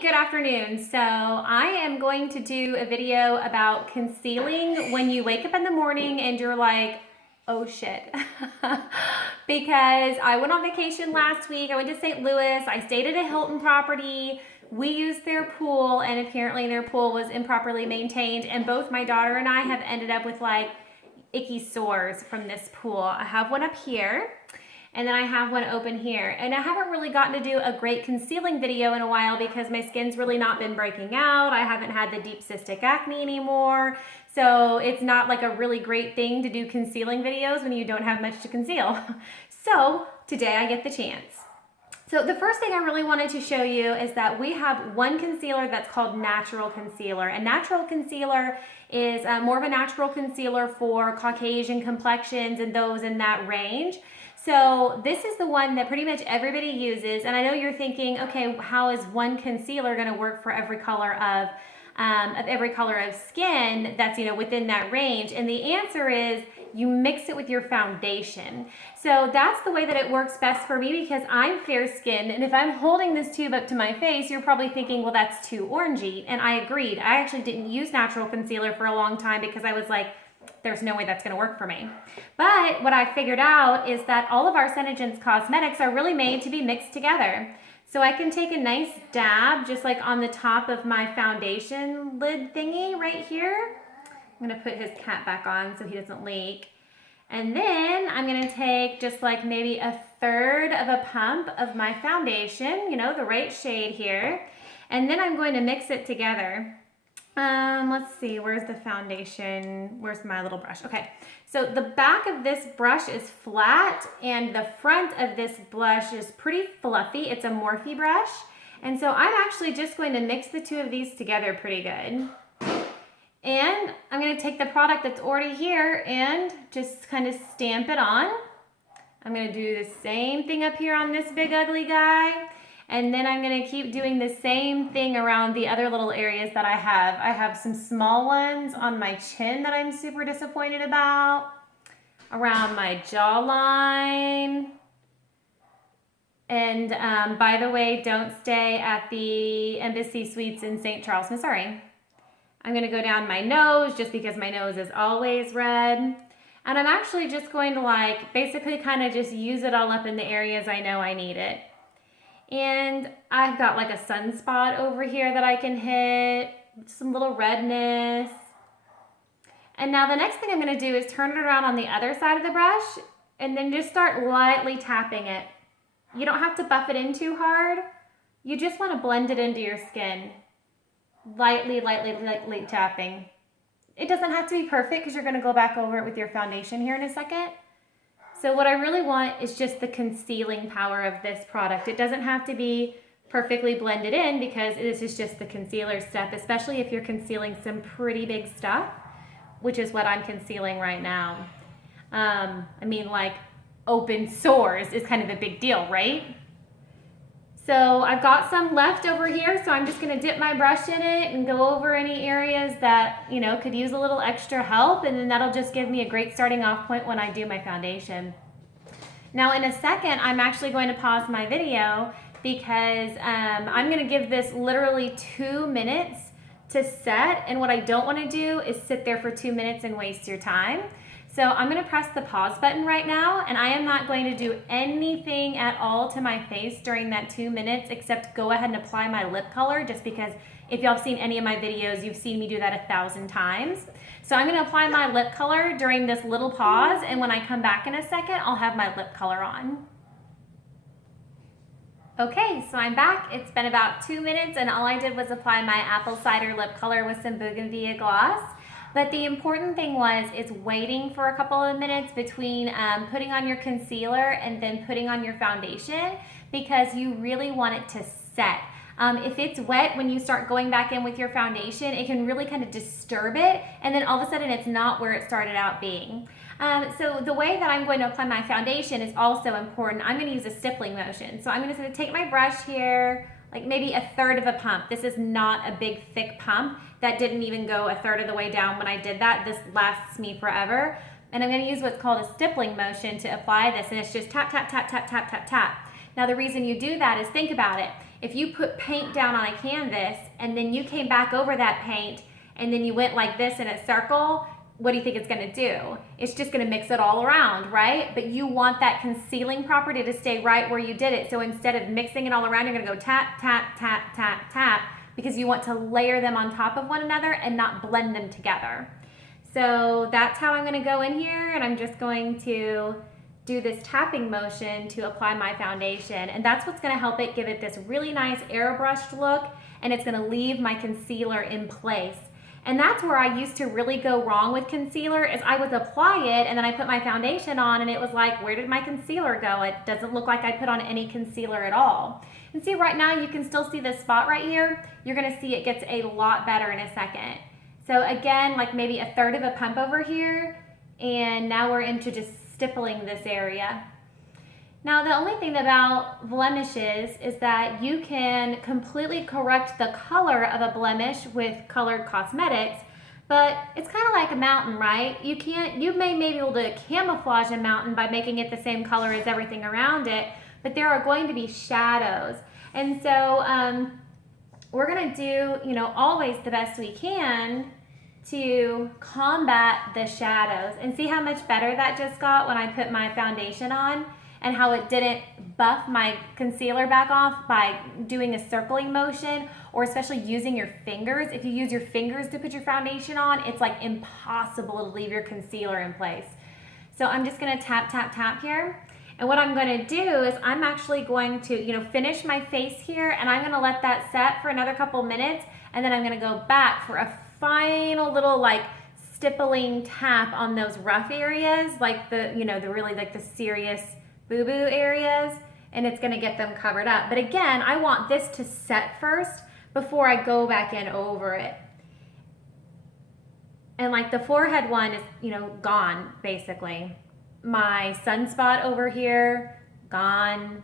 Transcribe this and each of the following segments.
Good afternoon. So I am going to do a video about concealing when you wake up in the morning and you're like, oh shit. Because I went on vacation last week. I went to St. Louis. I stayed at a Hilton property. We used their pool, and apparently their pool was improperly maintained. And both my daughter and I have ended up with like icky sores from this pool. I have one up here. And then I have one open here. And I haven't really gotten to do a great concealing video in a while because my skin's really not been breaking out. I haven't had the deep cystic acne anymore. So it's not like a really great thing to do concealing videos when you don't have much to conceal. So today I get the chance. So the first thing I really wanted to show you is that we have one concealer that's called Natural Concealer. And Natural Concealer is more of a natural concealer for Caucasian complexions and those in that range. So this is the one that pretty much everybody uses, and I know you're thinking, okay, how is one concealer going to work for every color of every color of skin that's within that range? And the answer is you mix it with your foundation. So that's the way that it works best for me because I'm fair-skinned, and if I'm holding this tube up to my face, you're probably thinking, well, that's too orangey, and I agreed. I actually didn't use natural concealer for a long time because I was like, there's no way that's going to work for me. But what I figured out is that all of our Senegence cosmetics are really made to be mixed together. So I can take a nice dab just like on the top of my foundation lid thingy right here. I'm going to put his cap back on so he doesn't leak. And then I'm going to take just like maybe a third of a pump of my foundation, the right shade here. And then I'm going to mix it together. Let's see, where's the foundation? Where's my little brush? Okay, so the back of this brush is flat and the front of this blush is pretty fluffy. It's a Morphe brush. And so I'm actually just going to mix the two of these together pretty good. And I'm going to take the product that's already here and just kind of stamp it on. I'm going to do the same thing up here on this big ugly guy. And then I'm going to keep doing the same thing around the other little areas that I have. I have some small ones on my chin that I'm super disappointed about, around my jawline. And by the way, don't stay at the Embassy Suites in St. Charles, Missouri. I'm going to go down my nose just because my nose is always red. And I'm actually just going to basically kind of just use it all up in the areas I know I need it. And I've got like a sunspot over here that I can hit, some little redness. And now the next thing I'm going to do is turn it around on the other side of the brush and then just start lightly tapping it. You don't have to buff it in too hard. You just want to blend it into your skin. Lightly tapping. It doesn't have to be perfect because you're going to go back over it with your foundation here in a second. So what I really want is just the concealing power of this product. It doesn't have to be perfectly blended in because this is just the concealer step, especially if you're concealing some pretty big stuff, which is what I'm concealing right now. Like open sores is kind of a big deal, right? So I've got some left over here, so I'm just going to dip my brush in it and go over any areas that, could use a little extra help, and then that'll just give me a great starting off point when I do my foundation. Now in a second, I'm actually going to pause my video because I'm going to give this literally 2 minutes to set, and what I don't want to do is sit there for 2 minutes and waste your time. So I'm going to press the pause button right now, and I am not going to do anything at all to my face during that 2 minutes except go ahead and apply my lip color, just because if y'all have seen any of my videos, you've seen me do that 1,000 times. So I'm going to apply my lip color during this little pause, and when I come back in a second, I'll have my lip color on. Okay, so I'm back. It's been about 2 minutes, and all I did was apply my apple cider lip color with some Bougainvillea gloss. But the important thing is waiting for a couple of minutes between putting on your concealer and then putting on your foundation, because you really want it to set. If it's wet when you start going back in with your foundation, it can really kind of disturb it, and then all of a sudden it's not where it started out being. So the way that I'm going to apply my foundation is also important. I'm going to use a stippling motion. So I'm just going to take my brush here, like maybe a third of a pump. This is not a big thick pump. That didn't even go a third of the way down when I did that. This lasts me forever. And I'm going to use what's called a stippling motion to apply this, and it's just tap, tap, tap, tap, tap, tap, tap. Now the reason you do that is, think about it. if you put paint down on a canvas and then you came back over that paint and then you went like this in a circle, what do you think it's gonna do? It's just gonna mix it all around, right? But you want that concealing property to stay right where you did it. So instead of mixing it all around, you're gonna go tap, tap, tap, tap, tap, because you want to layer them on top of one another and not blend them together. So that's how I'm gonna go in here, and I'm just going to do this tapping motion to apply my foundation. And that's what's gonna help it give it this really nice airbrushed look, and it's gonna leave my concealer in place. And that's where I used to really go wrong with concealer, is I would apply it and then I put my foundation on and it was like, where did my concealer go? It doesn't look like I put on any concealer at all. And see, right now you can still see this spot right here. You're gonna see it gets a lot better in a second. So again, like maybe a third of a pump over here, and now we're into just stippling this area. Now, the only thing about blemishes is that you can completely correct the color of a blemish with colored cosmetics, but it's kind of like a mountain, right? You may be able to camouflage a mountain by making it the same color as everything around it, but there are going to be shadows. And so we're gonna do, always the best we can to combat the shadows. And see how much better that just got when I put my foundation on, and how it didn't buff my concealer back off by doing a circling motion, or especially using your fingers. If you use your fingers to put your foundation on, it's like impossible to leave your concealer in place. So I'm just gonna tap, tap, tap here. And what I'm gonna do is I'm actually going to, finish my face here, and I'm gonna let that set for another couple minutes, and then I'm gonna go back for a final little like stippling tap on those rough areas, like the really like the serious boo-boo areas, and it's gonna get them covered up. But again, I want this to set first before I go back in over it. And like the forehead one is, gone basically. My sunspot over here, gone.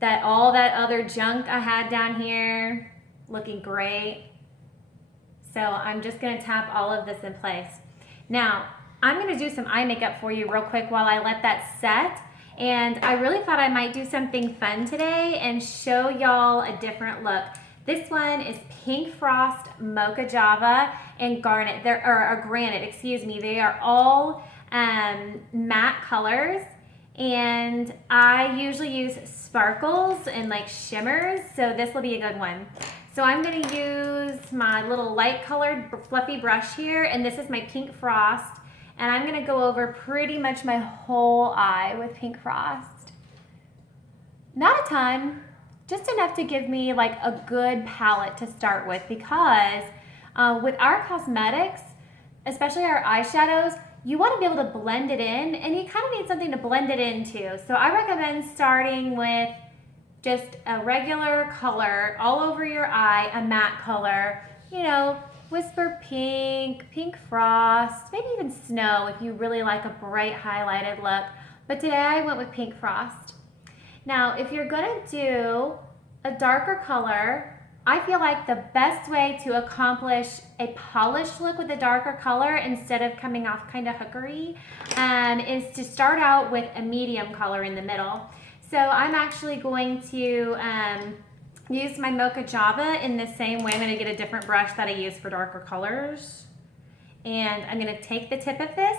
All that other junk I had down here, looking great. So I'm just gonna tap all of this in place. Now, I'm gonna do some eye makeup for you real quick while I let that set. And I really thought I might do something fun today and show y'all a different look. This one is Pink Frost, Mocha Java, and Garnet. Granite, excuse me. They are all matte colors. And I usually use sparkles and like shimmers, so this will be a good one. So I'm gonna use my little light colored fluffy brush here, and this is my Pink Frost. And I'm gonna go over pretty much my whole eye with Pink Frost. Not a ton, just enough to give me like a good palette to start with, because with our cosmetics, especially our eyeshadows, you wanna be able to blend it in, and you kind of need something to blend it into. So I recommend starting with just a regular color all over your eye, a matte color, Whisper Pink, Pink Frost, maybe even Snow if you really like a bright highlighted look. But today I went with Pink Frost. Now, if you're gonna do a darker color, I feel like the best way to accomplish a polished look with a darker color instead of coming off kind of hookery is to start out with a medium color in the middle. So I'm actually going to use my Mocha Java in the same way. I'm gonna get a different brush that I use for darker colors. And I'm gonna take the tip of this,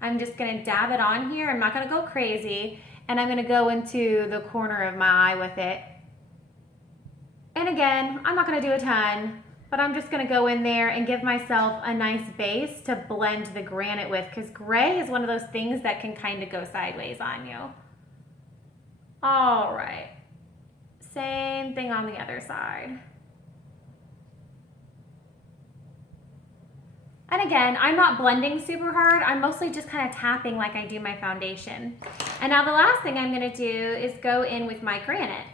I'm just gonna dab it on here. I'm not gonna go crazy. And I'm gonna go into the corner of my eye with it. And again, I'm not gonna do a ton, but I'm just gonna go in there and give myself a nice base to blend the granite with, because gray is one of those things that can kind of go sideways on you. All right. Same thing on the other side. And again, I'm not blending super hard. I'm mostly just kind of tapping like I do my foundation. And now the last thing I'm gonna do is go in with my granite.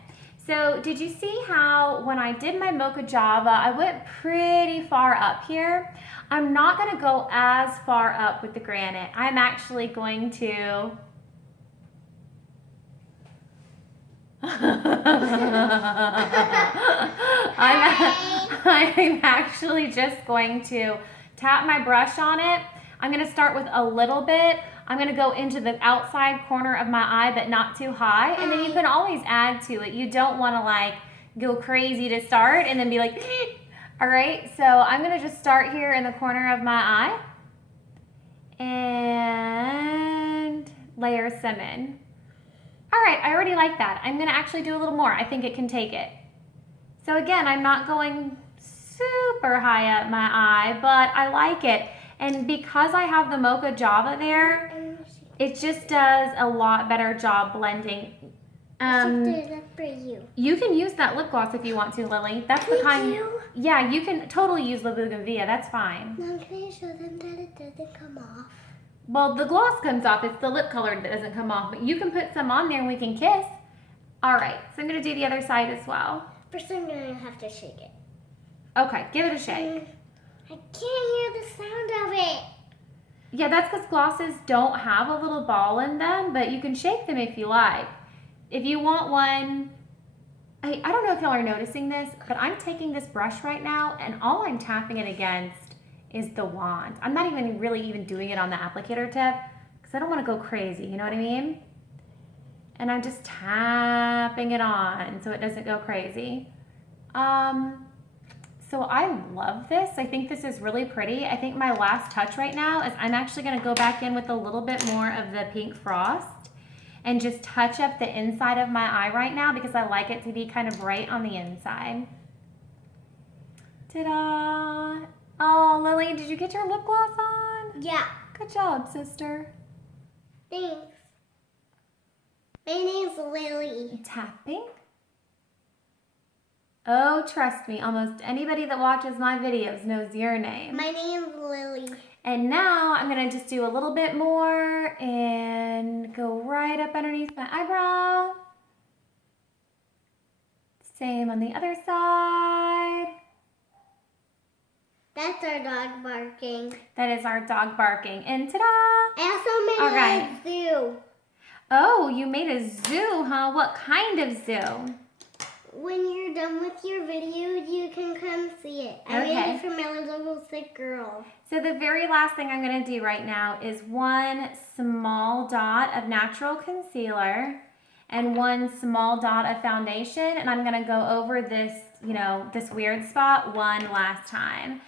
So did you see how when I did my Mocha Java, I went pretty far up here? I'm not gonna go as far up with the granite. I'm actually going to I'm actually just going to tap my brush on it. I'm going to start with a little bit. I'm going to go into the outside corner of my eye, but not too high. And then you can always add to it. You don't want to like go crazy to start and then be like, all right. So I'm going to just start here in the corner of my eye and layer some in. All right, I already like that. I'm going to actually do a little more. I think it can take it. So again, I'm not going super high up my eye, but I like it. And because I have the Mocha Java there, it just does a lot better job blending. For you. You can use that lip gloss if you want to, Lily. That's the kind. Yeah, you can totally use La Bougainvillea. That's fine. Mom, can I show them that it doesn't come off? Well, the gloss comes off. It's the lip color that doesn't come off. But you can put some on there and we can kiss. All right. So I'm going to do the other side as well. First, I'm going to have to shake it. Okay. Give it a shake. I can't hear the sound of it. Yeah, that's because glosses don't have a little ball in them, but you can shake them if you like. If you want one, I don't know if y'all are noticing this, but I'm taking this brush right now and all I'm tapping it against is the wand. I'm not even really even doing it on the applicator tip because I don't want to go crazy, you know what I mean? And I'm just tapping it on so it doesn't go crazy. So I love this. I think this is really pretty. I think my last touch right now is I'm actually going to go back in with a little bit more of the pink frost and just touch up the inside of my eye right now because I like it to be kind of bright on the inside. Ta-da! Oh, Lily, did you get your lip gloss on? Yeah. Good job, sister. Thanks. My name's Lily. Tapping? Oh, trust me, almost anybody that watches my videos knows your name. My name's Lily. And now I'm going to just do a little bit more and go right up underneath my eyebrow. Same on the other side. That's our dog barking. That is our dog barking. And ta-da! I also made a zoo. Oh, you made a zoo, huh? What kind of zoo? When you're done with your video, you can come see it. I made it for my little sick girl. So the very last thing I'm going to do right now is one small dot of natural concealer and one small dot of foundation. And I'm going to go over this, you know, this weird spot one last time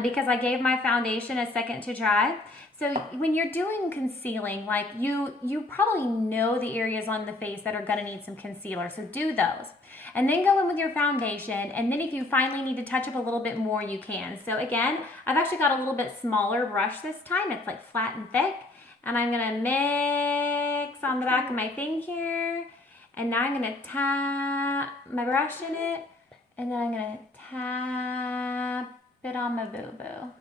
because I gave my foundation a second to dry. So when you're doing concealing, like you probably know the areas on the face that are going to need some concealer. So do those. And then go in with your foundation, and then if you finally need to touch up a little bit more, you can. So again, I've actually got a little bit smaller brush this time. It's like flat and thick. And I'm gonna mix on the back of my thing here. And now I'm gonna tap my brush in it, and then I'm gonna tap it on my boo-boo.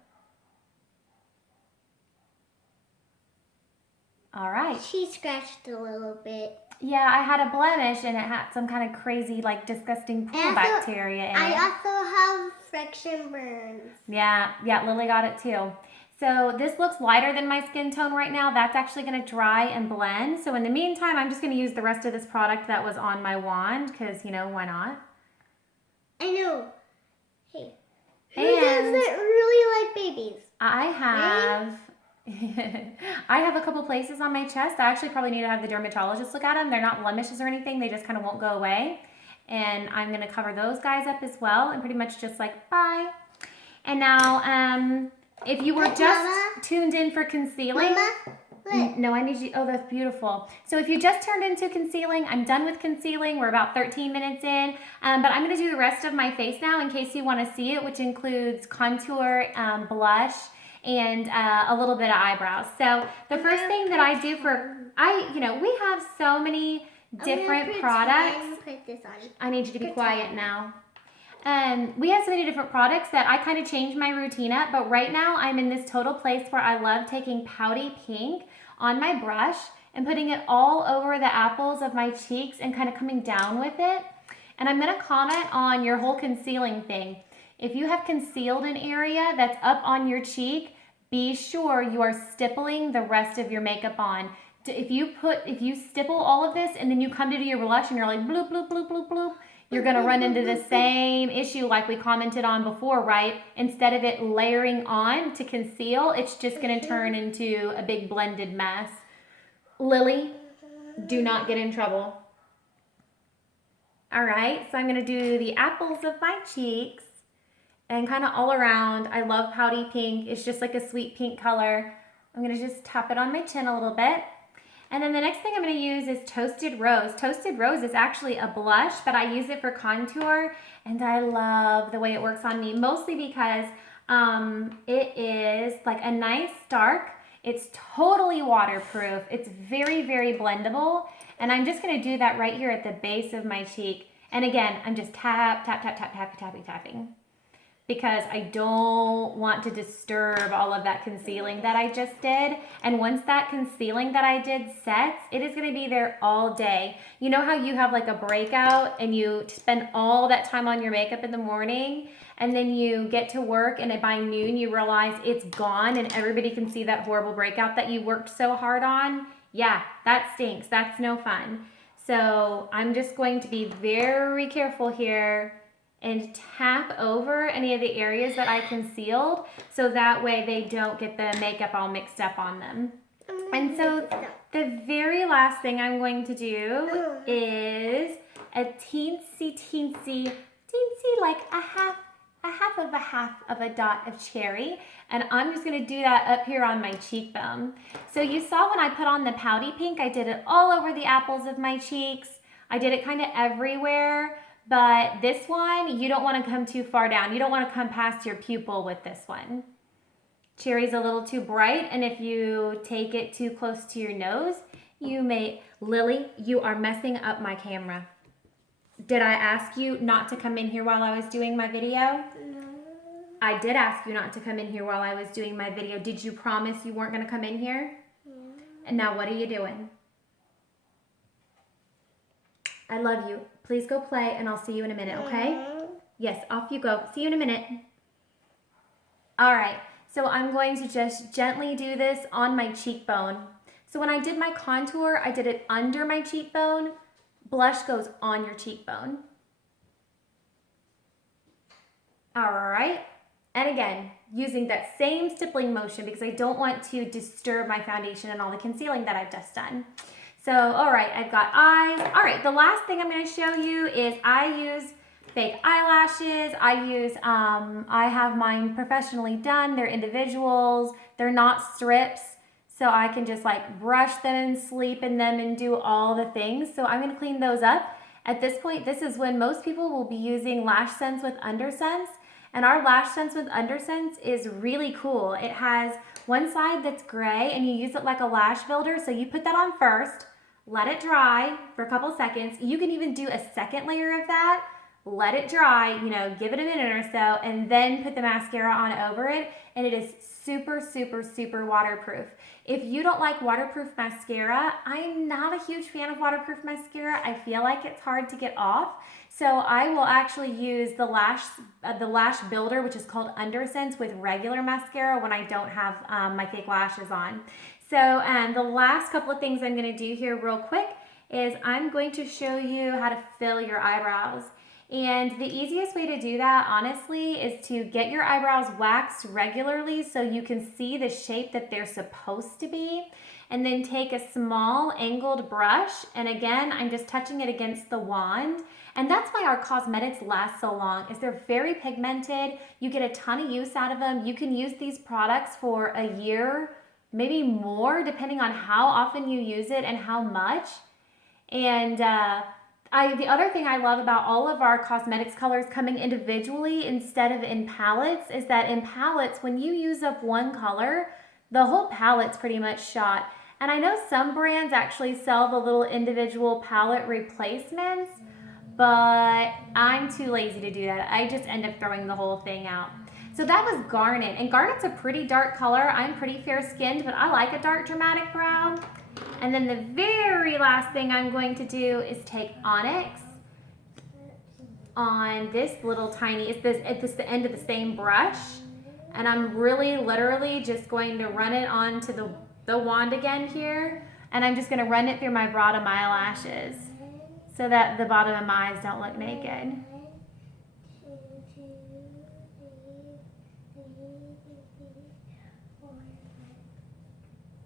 All right. She scratched a little bit. Yeah, I had a blemish and it had some kind of crazy, like, disgusting pool bacteria in it. I also have friction burns. Yeah, Lily got it too. So this looks lighter than my skin tone right now. That's actually going to dry and blend. So in the meantime, I'm just going to use the rest of this product that was on my wand because, you know, why not? I know. Hey, who doesn't really like babies? I have... Right? I have a couple places on my chest. I actually probably need to have the dermatologist look at them. They're not blemishes or anything. They just kind of won't go away. And I'm going to cover those guys up as well and pretty much just like, bye. And now, if you were just tuned in for concealing. Mama, no, I need you. Oh, that's beautiful. So if you just turned into concealing, I'm done with concealing. We're about 13 minutes in. But I'm going to do the rest of my face now in case you want to see it, which includes contour, blush, and a little bit of eyebrows. So the first thing that I do we have so many different products. Put this on. I need you to be quiet now. We have so many different products that I kind of change my routine up, but right now I'm in this total place where I love taking Pouty Pink on my brush and putting it all over the apples of my cheeks and kind of coming down with it. And I'm going to comment on your whole concealing thing. If you have concealed an area that's up on your cheek, be sure you are stippling the rest of your makeup on. If you stipple all of this and then you come to do your blush and you're like bloop, bloop, bloop, bloop, bloop, you're going to run into the same issue like we commented on before, right? Instead of it layering on to conceal, it's just going to turn into a big blended mess. Lily, do not get in trouble. All right, so I'm gonna do the apples of my cheeks and kind of all around. I love pouty pink. It's just like a sweet pink color. I'm gonna just tap it on my chin a little bit. And then the next thing I'm gonna use is Toasted Rose. Toasted Rose is actually a blush, but I use it for contour, and I love the way it works on me, mostly because it is like a nice dark. It's totally waterproof. It's very, very blendable. And I'm just gonna do that right here at the base of my cheek. And again, I'm just tap, tap, tap, tap, tap, tapping, tapping, because I don't want to disturb all of that concealing that I just did. And once that concealing that I did sets, it is gonna be there all day. You know how you have like a breakout and you spend all that time on your makeup in the morning, and then you get to work and by noon you realize it's gone and everybody can see that horrible breakout that you worked so hard on? Yeah, that stinks. That's no fun. So I'm just going to be very careful here and tap over any of the areas that I concealed, so that way they don't get the makeup all mixed up on them. And so the very last thing I'm going to do is a teensy, like a half of a dot of cherry, and I'm just gonna do that up here on my cheekbone. So you saw when I put on the pouty pink, I did it all over the apples of my cheeks. I did it kind of everywhere. But this one, you don't want to come too far down. You don't want to come past your pupil with this one. Cherry's a little too bright, and if you take it too close to your nose, you may... Lily, you are messing up my camera. Did I ask you not to come in here while I was doing my video? No. I did ask you not to come in here while I was doing my video. Did you promise you weren't going to come in here? Yeah. And now what are you doing? I love you. Please go play, and I'll see you in a minute, okay? Yes, off you go. See you in a minute. All right, so I'm going to just gently do this on my cheekbone. So when I did my contour, I did it under my cheekbone. Blush goes on your cheekbone. All right, and again, using that same stippling motion because I don't want to disturb my foundation and all the concealing that I've just done. So, all right, I've got eyes. All right, the last thing I'm gonna show you is I use fake eyelashes. I have mine professionally done. They're individuals. They're not strips. So I can just like brush them and sleep in them and do all the things. So I'm gonna clean those up. At this point, this is when most people will be using Lash Sense with Undersense. And our Lash Sense with Undersense is really cool. It has one side that's gray and you use it like a lash builder. So you put that on first, let it dry for a couple seconds. You can even do a second layer of that, let it dry, you know, give it a minute or so, and then put the mascara on over it. And it is super, super, super waterproof. If you don't like waterproof mascara, I'm not a huge fan of waterproof mascara. I feel like it's hard to get off. So I will actually use the lash builder, which is called Undersense, with regular mascara when I don't have my fake lashes on. So the last couple of things I'm gonna do here real quick is I'm going to show you how to fill your eyebrows. And the easiest way to do that, honestly, is to get your eyebrows waxed regularly so you can see the shape that they're supposed to be. And then take a small angled brush, and again, I'm just touching it against the wand. And that's why our cosmetics last so long, is they're very pigmented. You get a ton of use out of them. You can use these products for a year, maybe more, depending on how often you use it and how much. And the other thing I love about all of our cosmetics colors coming individually instead of in palettes is that in palettes, when you use up one color, the whole palette's pretty much shot. And I know some brands actually sell the little individual palette replacements, but I'm too lazy to do that. I just end up throwing the whole thing out. So that was Garnet, and Garnet's a pretty dark color. I'm pretty fair-skinned, but I like a dark dramatic brown. And then the very last thing I'm going to do is take Onyx on this little tiny, it's the end of the same brush. And I'm really literally just going to run it onto the wand again here. And I'm just gonna run it through my bottom eyelashes so that the bottom of my eyes don't look naked.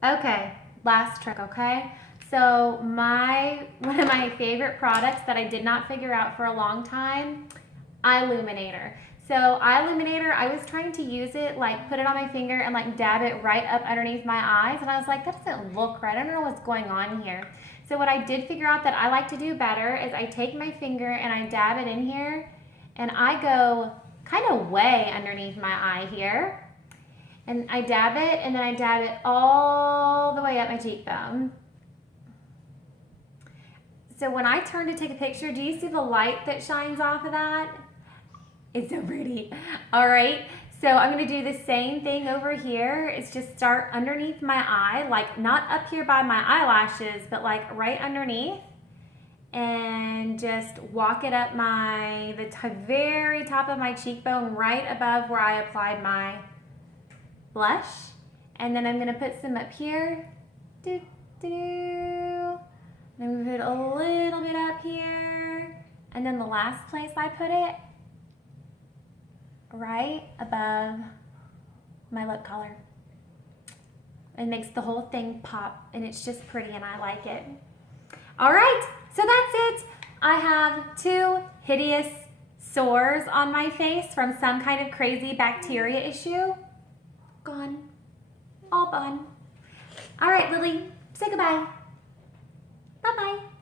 Okay, last trick, okay? So one of my favorite products that I did not figure out for a long time, eye illuminator. So eye illuminator, I was trying to use it, like put it on my finger and like dab it right up underneath my eyes. And I was like, that doesn't look right. I don't know what's going on here. So what I did figure out that I like to do better is I take my finger and I dab it in here and I go kind of way underneath my eye here. And I dab it and then I dab it all the way up my cheekbone. So when I turn to take a picture, do you see the light that shines off of that? It's so pretty. All right, so I'm gonna do the same thing over here. It's just start underneath my eye, like not up here by my eyelashes, but like right underneath. And just walk it up the very top of my cheekbone, right above where I applied my blush. And then I'm gonna put some up here. Do, do, do. I'm gonna put a little bit up here. And then the last place I put it, right above my lip color. It makes the whole thing pop and it's just pretty and I like it. All right, so that's it. I have 2 hideous sores on my face from some kind of crazy bacteria issue. Gone, all gone. All right, Lily, say goodbye. Bye-bye.